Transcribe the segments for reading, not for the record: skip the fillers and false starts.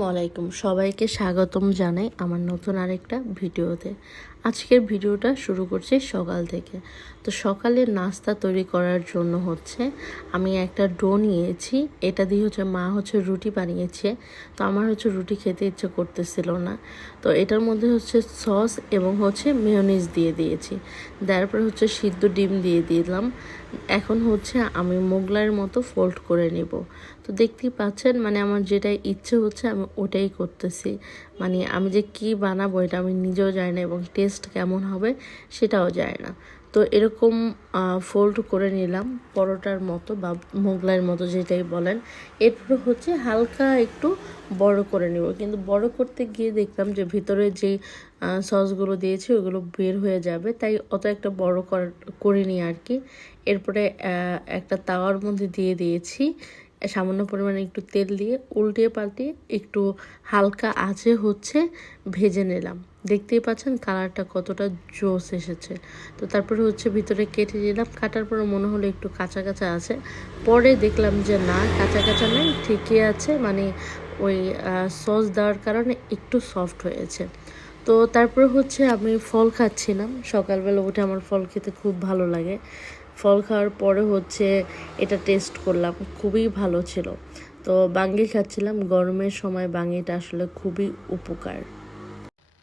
ওয়ালাইকুম সবাইকে স্বাগতম জানাই আমার নতুন আরেকটা ভিডিওতে। আজকের ভিডিওটা শুরু করছি সকাল থেকে। তো সকালে নাস্তা তৈরি করার জন্য আমি একটা ডো নিয়েছি। এটা দিয়ে মা রুটি বানিয়েছে। তো আমার রুটি খেতে ইচ্ছে করতেছিল না, তো এটার মধ্যে সস এবং মেয়োনিজ দিয়ে দিয়েছি। তারপর সিদ্ধ ডিম দিয়ে দিলাম। এখন আমি মোগলাইয়ের মতো ফোল্ড করে নেব। তো দেখতেই পাচ্ছেন আমার যেটাই ইচ্ছে আমি ওটাই করতেছি। আমি যে কি বানাবো এটা আমি নিজেও জানি না, এবং টেস্ট কেমন হবে সেটাও জানি না। তো এরকম ফোল্ড করে নিলাম পরোটার মতো বা মোগলাইয়ের মতো যেটাই বলেন। এরপর হালকা একটু বড় করে নেব, কিন্তু বড় করতে গিয়ে দেখলাম যে ভিতরে যেই সসগুলো দিয়েছি ওগুলো বের হয়ে যাবে, তাই অত একটা বড় করিনি আর কি। এরপরে একটা তাওয়ার মধ্যে দিয়ে দিয়েছি সামান্য পরিমাণে একটু তেল দিয়ে, উল্টিয়ে পাল্টিয়ে একটু হালকা আঁচে ভেজে নিলাম। দেখতেই পাচ্ছেন কালারটা কতটা জোস এসেছে। তো তারপরে ভিতরে কেটে দিলাম। কাটার পরে মনে হলো একটু কাঁচা কাঁচা আছে, পরে দেখলাম যে না, কাঁচা কাঁচা নয়, ঠিকই আছে। ওই সস দেওয়ার কারণে একটু সফট হয়েছে। তো তারপরে আমি ফল খাচ্ছিলাম। সকালবেলা উঠে আমার ফল খেতে খুব ভালো লাগে। ফল খাওয়ার পরে এটা টেস্ট করলাম, খুবই ভালো ছিল। তো বাঙ্গি খাচ্ছিলাম। গরমের সময় বাঙ্গিটা আসলে খুবই উপকার।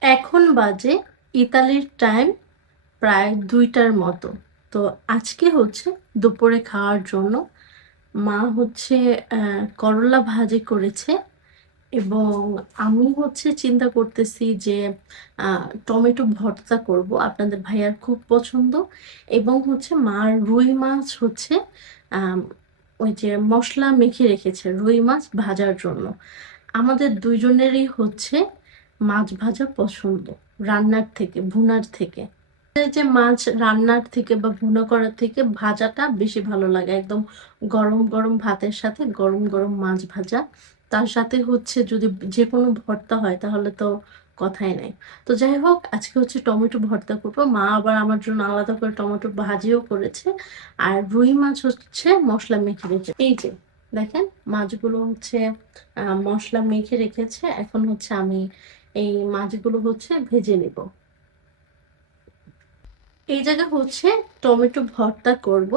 এখন বাজে ইতালির টাইম প্রায় 2টার মতো। তো আজকে দুপুরে খাওয়ার জন্য মা করলা ভাজি করেছে, এবং আমি চিন্তা করতেছি যে টমেটো ভর্তা করব। আপনাদের ভাইয়ার খুব পছন্দ। এবং মার রুই মাছ আম, ওই যে মশলা মেখে রেখেছে রুই মাছ ভাজার জন্য। আমাদের দুইজনেরই মাছ ভাজা পছন্দ, রান্নার থেকে ভুনার থেকে। এই যে মাছ রান্নার থেকে বা ভুনা করার থেকে ভাজাটা বেশি ভালো লাগে। একদম গরম গরম ভাতের সাথে গরম গরম মাছ ভাজা, তার সাথে যদি যে কোনো ভর্তা হয় তাহলে তো কথাই নাই। তো যাই হোক, আজকে টমেটো ভর্তা করবো। মা আবার আমার জন্য আলাদা করে টমেটো ভাজিও করেছে। আর রুই মাছ মশলা মেখে রেখেছে। এই যে দেখেন, মাছগুলো মশলা মেখে রেখেছে। এখন আমি এই মাছগুলো ভেজে নেব। এই জায়গায় টমেটো ভর্তা করব,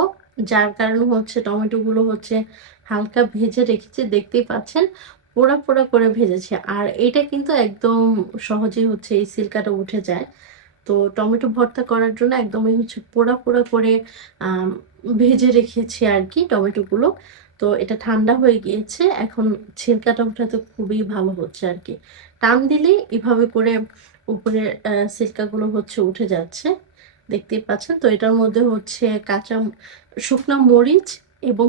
যার কারণে টমেটো গুলো হালকা ভেজে রেখেছি। দেখতেই পাচ্ছেন পোড়া পোড়া করে ভেজেছে। আর এটা কিন্তু একদম সহজেই এই সিল্কাটা উঠে যায়। তো টমেটো ভর্তা করার জন্য একদমই পোড়া পোড়া করে ভেজে রেখেছি আর কি টমেটো গুলো। তো এটা ঠান্ডা হয়ে গিয়েছে, এখন ছিলকাটা উঠাতে খুবই ভালো হচ্ছে আর কি। টান দিলেই এভাবে করে উপরে সিল্কাগুলো উঠে যাচ্ছে, দেখতেই পাচ্ছেন। তো এটার মধ্যে কাঁচা শুকনো মরিচ এবং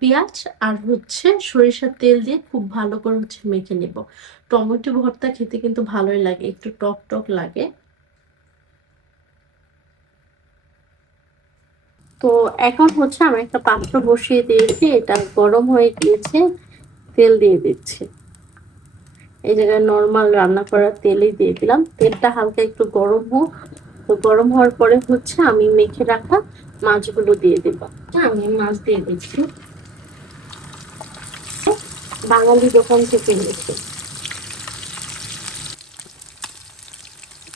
পেঁয়াজ আর সরিষার তেল দিয়ে খুব ভালো করে মেখে নেব। টমেটো ভর্তা খেতে কিন্তু ভালোই লাগে, একটু টক টক লাগে। তো এখন আমি একটা পাত্র বসিয়ে দিয়েছি, এটা গরম হয়ে গিয়েছে। তেল দিয়ে দিচ্ছি। এই জায়গায় নর্মাল রান্না করার তেলই দিয়ে দিলাম। তেলটা হালকা একটু গরম হোক। তো গরম হওয়ার পরে আমি মেখে রাখা মাছগুলো দিয়ে দেবো। আমি মাছ দিয়ে দিচ্ছি, বাঙালি দোকান থেকে নিয়েছি।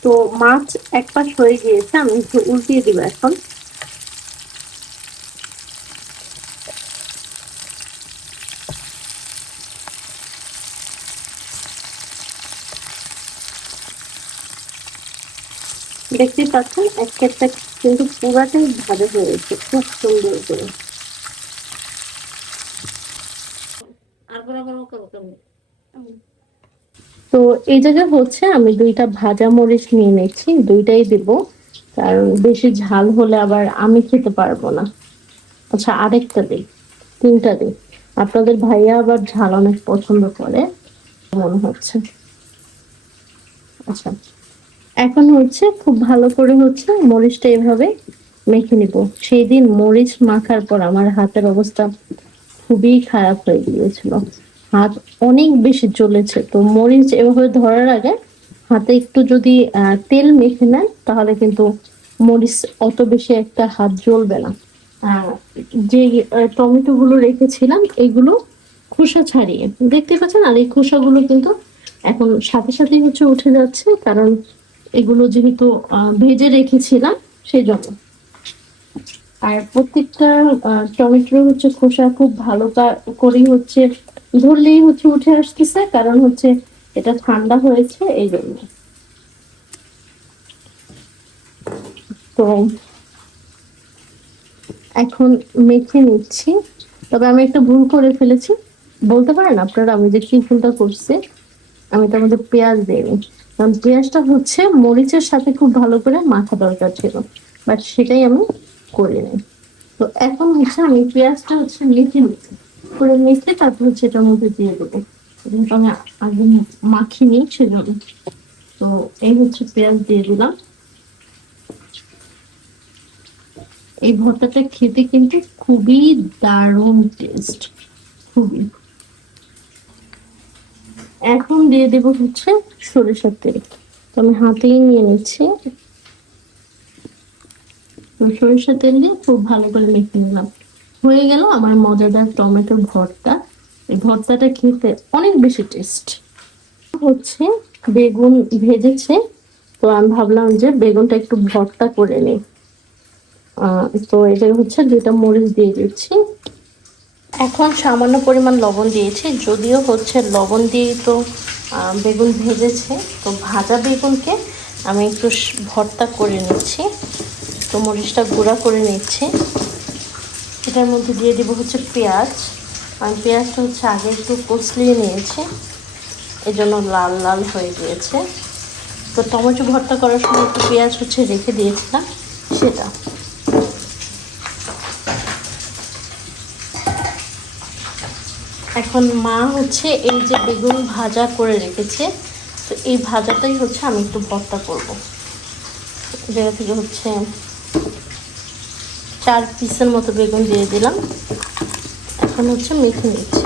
তো মাছ এক পাশ হয়ে গিয়েছে, আমি একটু উল্টিয়ে দিব এখন। দেখতেই পাচ্ছেন এক ক্ষেত্রে কিন্তু পুরাটাই ভাজা হয়েছে খুব সুন্দর করে। তো এই জায়গায় আমি 2টা ভাজা মরিচ নিয়ে নিচ্ছি, 2টাই দিব, কারণ বেশি ঝাল হলে আবার আমি খেতে পারবো না। আচ্ছা, আরেকটা দিই, 3টা দিই। আপনাদের ভাইয়া আবার ঝাল অনেক পছন্দ করে মনে হচ্ছে। আচ্ছা, এখন খুব ভালো করে মরিচটা এভাবে মেখে নিব। সেই দিন মরিচ মাখার পর আমার হাতের অবস্থা খুবই খারাপ হয়ে গিয়েছিল, হাত অনেক বেশি জ্বলেছে। তো মরিচ এভাবে ধরার আগে হাতে একটু যদি তেল মেখে নেন তাহলে কিন্তু মরিচ অত বেশি একটা হাত জ্বলবে না। যে টমেটো গুলো রেখেছিলাম এগুলো খোসা ছাড়িয়ে দেখতে পাচ্ছেন। আর এই খোসাগুলো কিন্তু এখন সাথে সাথেই হচ্ছে উঠে যাচ্ছে, কারণ এগুলো যেহেতু ভেজে রেখেছিলাম সেই জন্য। আর প্রত্যেকটা টমেটো হচ্ছে খোসা খুব ভালো করেই হচ্ছে ধরলেই হচ্ছে উঠে আসতেছে, কারণ হচ্ছে এটা ঠান্ডা হয়েছে এই জন্য। তো এখন মেখে নিচ্ছি। তবে আমি একটা ভুল করে ফেলেছি, বলতে পারেন আপনারা আমি যে কি ভুলটা করছি। আমি তার মধ্যে পেঁয়াজ দিইনি, কারণ পেঁয়াজটা হচ্ছে মরিচের সাথে খুব ভালো করে মাখা দরকার ছিল, বাট সেটাই আমি করিনি। তো এখন হচ্ছে আমি পেঁয়াজটা হচ্ছে মেখে নিচ্ছি, করে মেখে তারপর হচ্ছে এটার মধ্যে দিয়ে দেবো, যেহেতু আমি আগে মাখিনি সেজন্য। তো এই হচ্ছে পেঁয়াজ দিয়ে দিলাম। এই ভর্তাটা খেতে কিন্তু খুবই দারুণ টেস্ট, খুবই। এখন দিয়ে দেব হচ্ছে সরিষার তেল। তো আমি হাতেই নিয়ে নিচ্ছি, সরিষার তেল দিয়ে খুব ভালো করে মেখে নিলাম। হয়ে গেল আমার মজাদার টমেটো ভর্তা। এই ভর্তাটা খেতে অনেক বেশি টেস্ট। হচ্ছে বেগুন ভেজেছে, তো আমি ভাবলাম যে বেগুনটা একটু ভর্তা করে নিই। তো এটা হচ্ছে 2টা মরিচ দিয়ে দিচ্ছি। এখন সামান্য পরিমাণ লবণ দিয়েছি, যদিও হচ্ছে লবণ দিয়ে তো বেগুন ভেজেছে, তো ভাজা বেগুনকে আমি একটু ভর্তা করে নিচ্ছি। তো মরিচটা গুঁড়া করে নিচ্ছি। এটার মধ্যে দিয়ে দেবো হচ্ছে পেঁয়াজ। আমি পেঁয়াজটা হচ্ছে আগে একটু কষলিয়ে নিয়েছি, এই জন্য লাল লাল হয়ে গিয়েছে। তো টমেটো ভর্তা করার সময় একটু পেঁয়াজ হচ্ছে রেখে দিয়েছিলাম সেটা। এখন মা হচ্ছে এই যে বেগুন ভাজা করে রেখেছে, তো এই ভাজাটাই হচ্ছে আমি একটু ভর্তা করব। জায়গা থেকে হচ্ছে 4 পিসের মতো বেগুন দিয়ে দিলাম। এখন হচ্ছে মেখে নিচ্ছি।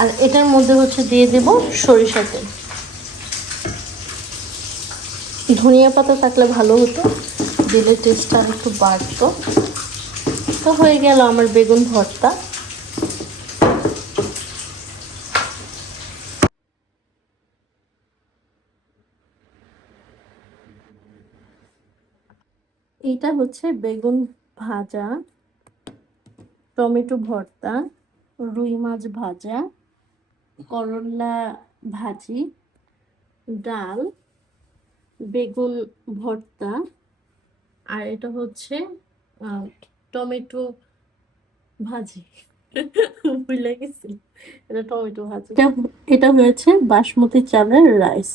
আর এটার মধ্যে হচ্ছে দিয়ে দেব সরিষা তেল। ধনিয়া পাতা থাকলে ভালো হতো, দিলে টেস্টটা আর একটু বাড়তো। তো হয়ে গেল আমার বেগুন ভর্তা। এইটা হচ্ছে বেগুন ভাজা, টমেটো ভর্তা, রুই মাছ ভাজা, করলা ভাজি, ডাল, বেগুন ভর্তা, আর এটা হচ্ছে টমেটো ভাজি। ভুলে গেছি, এটা টমেটো ভাজি। এটা হয়েছে বাসমতি চালের রাইস।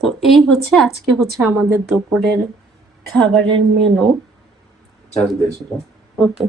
তো এই হচ্ছে আজকে হচ্ছে আমাদের দুপুরের খাবারের মেনু। ওকে।